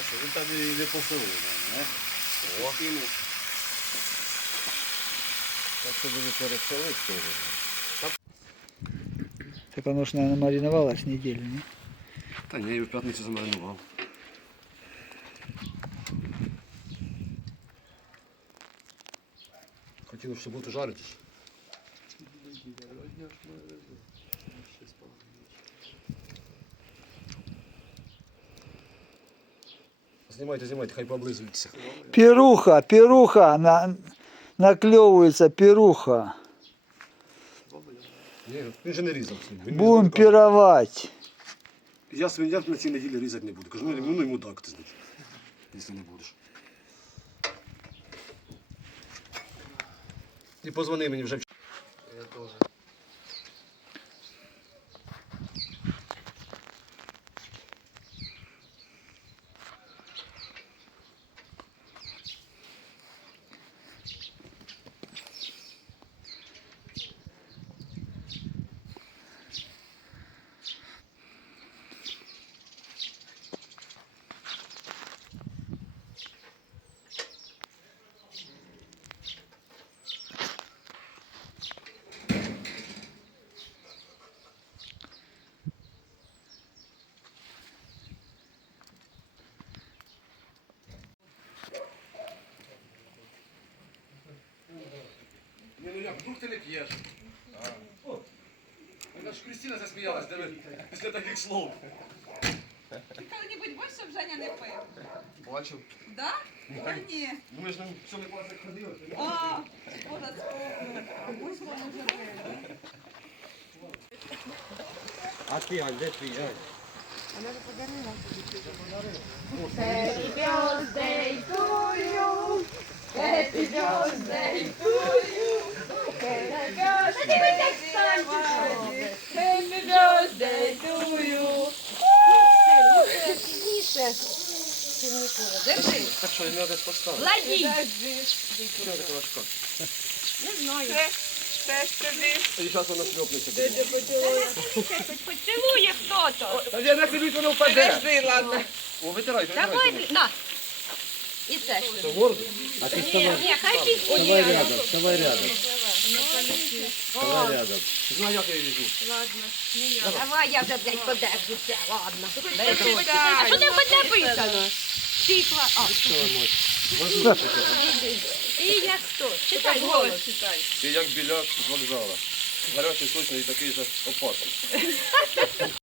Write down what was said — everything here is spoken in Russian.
А що, він там і не поселив, не? О. Так що буде переселити теж. Так оно ж, наверное, мариновалось неделю, не? Та ні, я її в п'ятницю замаринував. Хотіли в суботу жаритись. Знімайте, знімайте, хай поблизується. Перуха, перуха, на, наклевывается перуха. Ні, він же не різав. Він Будем різав, пировать. Я свинья на цій неділі різати не буду. Кажу, ну, ну йому так, ти значить, якщо не будеш. І позвони мені вже. вдруг ти не п'єш. Вона ж Кристина засміялась, диви, після таких слов. Ти коли-небудь бачив, щоб Женя не пив? Бачив. Да? Я ні. Ну ми ж там в сьомий клас як ходили. А, Боже, спомнила. А ми ж вони вже пили. А ти, Ань, де твій, Ань? Держи. Так що, не треба поставити. Це калашка? Не знаю. І зараз вона шльопнеться. Поцілує хто-то. Та я не дивлюсь, воно впаде. О, витирай, витирай. Давай, на. І це. Це морду? Ні, ні, хай під Давай рядом, давай рядом. Давай рядом. Знаю, як я її візьму. Давай, я вже, блядь, подержуся, ладно. А що там хоч написано? Тихо. А, і як хто? Читай голос. Ти як біляк з вокзала. Гарячий, сочний і такий же опасний.